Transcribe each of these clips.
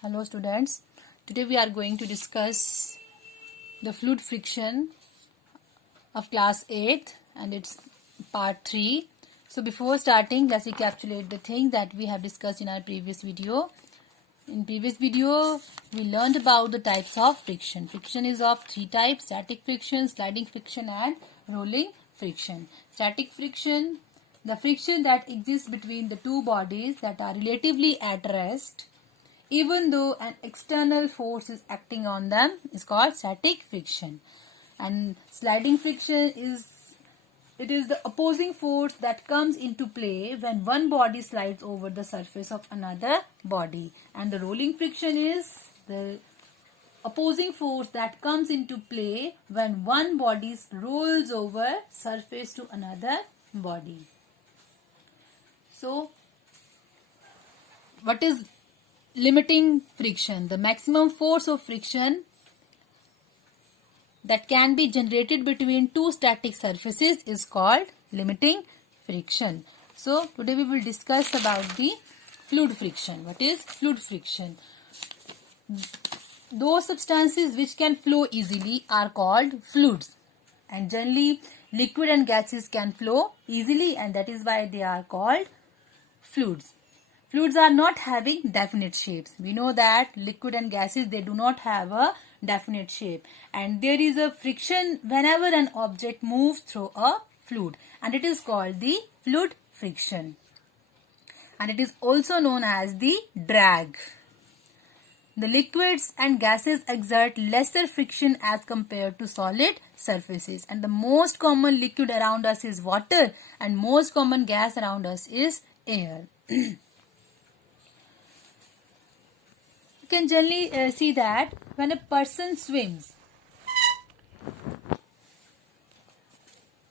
Hello students, today we are going to discuss the fluid friction of class 8 and it's part 3. So before starting, let's recapitulate the things that we have discussed in our previous video. In previous video, we learned about the types of friction. Friction is of 3 types: static friction, sliding friction and rolling friction. Static friction, the friction that exists between the two bodies that are relatively at rest even though an external force is acting on them, is called static friction. And sliding friction is the opposing force that comes into play when one body slides over the surface of another body. And the rolling friction is the opposing force that comes into play when one body rolls over surface to another body. So, what is limiting friction? The maximum force of friction that can be generated between two static surfaces is called limiting friction. So today we will discuss about the fluid friction. What is fluid friction? Those substances which can flow easily are called fluids, and generally liquid and gases can flow easily, and that is why they are called fluids. Fluids are not having definite shapes. We know that liquid and gases, they do not have a definite shape. And there is a friction whenever an object moves through a fluid. And it is called the fluid friction. And it is also known as the drag. The liquids and gases exert lesser friction as compared to solid surfaces. And the most common liquid around us is water. And most common gas around us is air. You can generally see that when a person swims,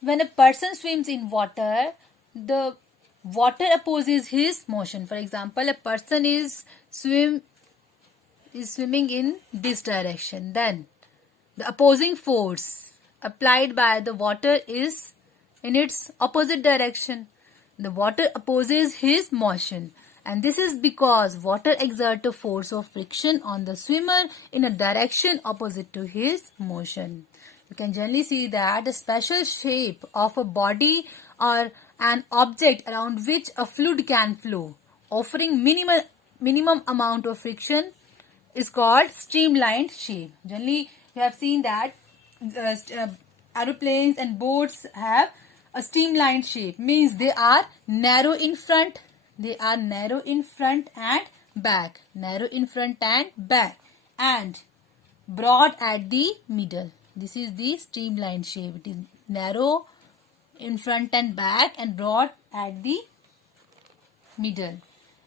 in water, the water opposes his motion. For example, a person is swimming in this direction, then the opposing force applied by the water is in its opposite direction. The water opposes his motion. And this is because water exerts a force of friction on the swimmer in a direction opposite to his motion. You can generally see that the special shape of a body or an object around which a fluid can flow, offering minimum amount of friction, is called streamlined shape. Generally, you have seen that aeroplanes and boats have a streamlined shape, means they are narrow in front. They are narrow in front and back, and broad at the middle. This is the streamlined shape. It is narrow in front and back and broad at the middle.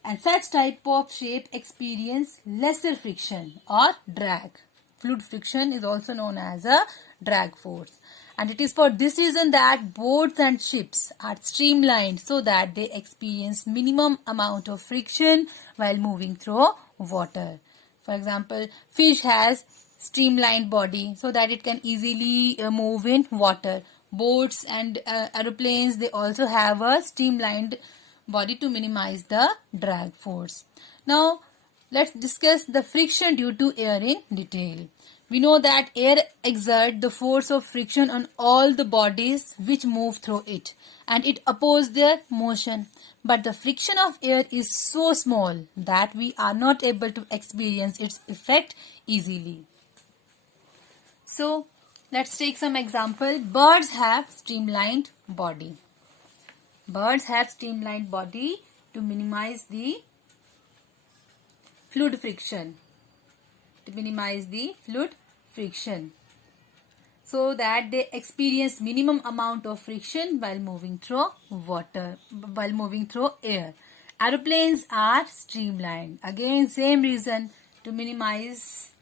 And such type of shape experience lesser friction or drag. Fluid friction is also known as a drag force. And it is for this reason that boats and ships are streamlined so that they experience minimum amount of friction while moving through water. For example, fish has streamlined body so that it can easily move in water. Boats and aeroplanes, they also have a streamlined body to minimize the drag force. Now, let's discuss the friction due to air in detail. We know that air exerts the force of friction on all the bodies which move through it, and it opposes their motion. But the friction of air is so small that we are not able to experience its effect easily. So, let's take some example. Birds have streamlined body. Birds have streamlined body to minimize the fluid friction. So that they experience minimum amount of friction while moving through air. Aeroplanes are streamlined. Again, same reason, to minimize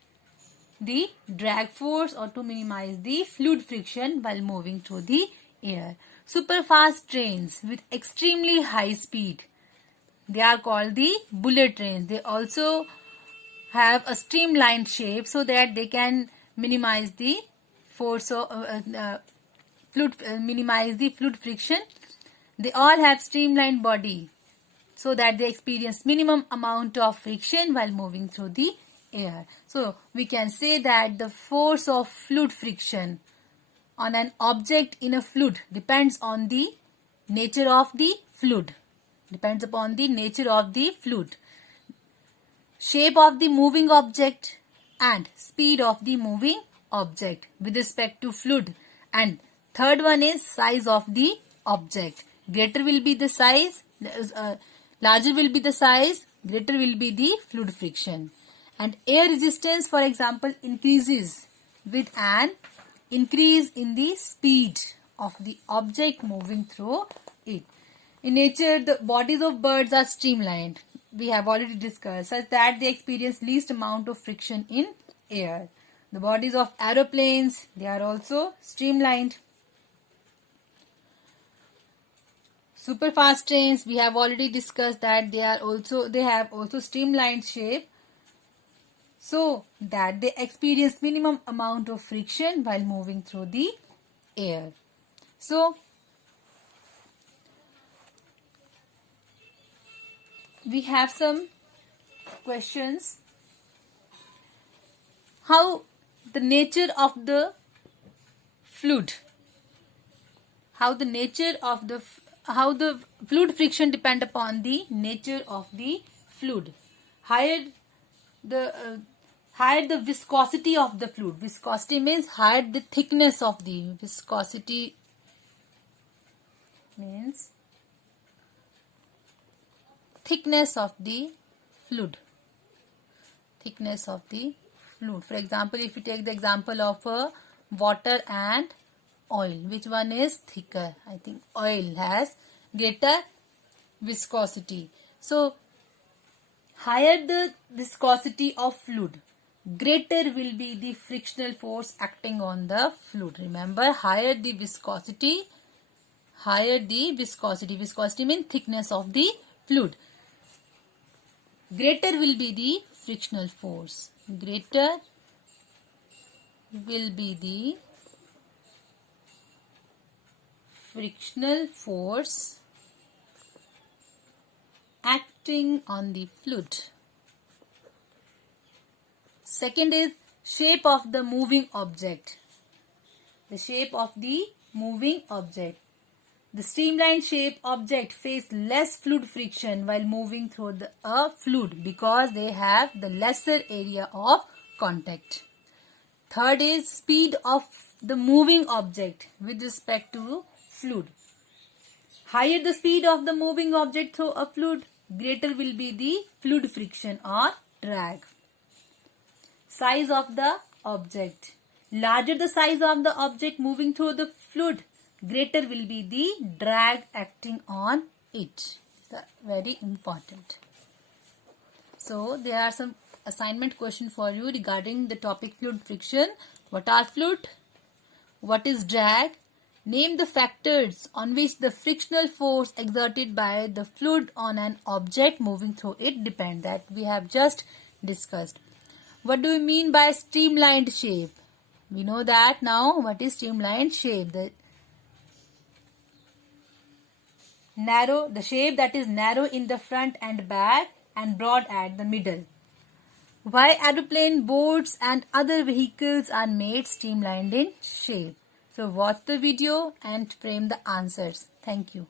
the drag force or to minimize the fluid friction while moving through the air. Superfast trains with extremely high speed, they are called the bullet trains. They also have a streamlined shape so that they can minimize the force of fluid friction. They all have streamlined body so that they experience minimum amount of friction while moving through the air. So we can say that the force of fluid friction on an object in a fluid depends on the nature of the fluid. Depends upon the nature of the fluid, shape of the moving object and speed of the moving object with respect to fluid. And third one is size of the object. Greater will be the size, larger will be the size, greater will be the fluid friction. And air resistance, for example, increases with an increase in the speed of the object moving through it. In nature, the bodies of birds are streamlined. We have already discussed, such that they experience least amount of friction in air. The bodies of aeroplanes, they are also streamlined. Super fast trains, we have already discussed that they have also streamlined shape, so that they experience minimum amount of friction while moving through the air. So we have some questions. How the nature of the fluid, how the fluid friction depend upon the nature of the fluid. Higher the viscosity of the fluid. Viscosity means higher the thickness of the viscosity means thickness of the fluid. Thickness of the fluid. For example, if you take the example of water and oil, which one is thicker? I think oil has greater viscosity. So higher the viscosity of fluid, greater will be the frictional force acting on the fluid. Remember, higher the viscosity. Viscosity means thickness of the fluid. Greater will be the frictional force. Greater will be the frictional force acting on the fluid. Second is shape of the moving object. The shape of the moving object. The streamlined shape object face less fluid friction while moving through a fluid because they have the lesser area of contact. Third is speed of the moving object with respect to fluid. Higher the speed of the moving object through a fluid, greater will be the fluid friction or drag. Size of the object. Larger the size of the object moving through the fluid, greater will be the drag acting on it. Very important. So there are some assignment question for you regarding the topic fluid friction. What are fluid? What is drag? Name the factors on which the frictional force exerted by the fluid on an object moving through it depend. That we have just discussed. What do we mean by streamlined shape? We know that now. What is streamlined shape? The shape that is narrow in the front and back and broad at the middle. Why aeroplane, boats and other vehicles are made streamlined in shape? So watch the video and frame the answers. Thank you.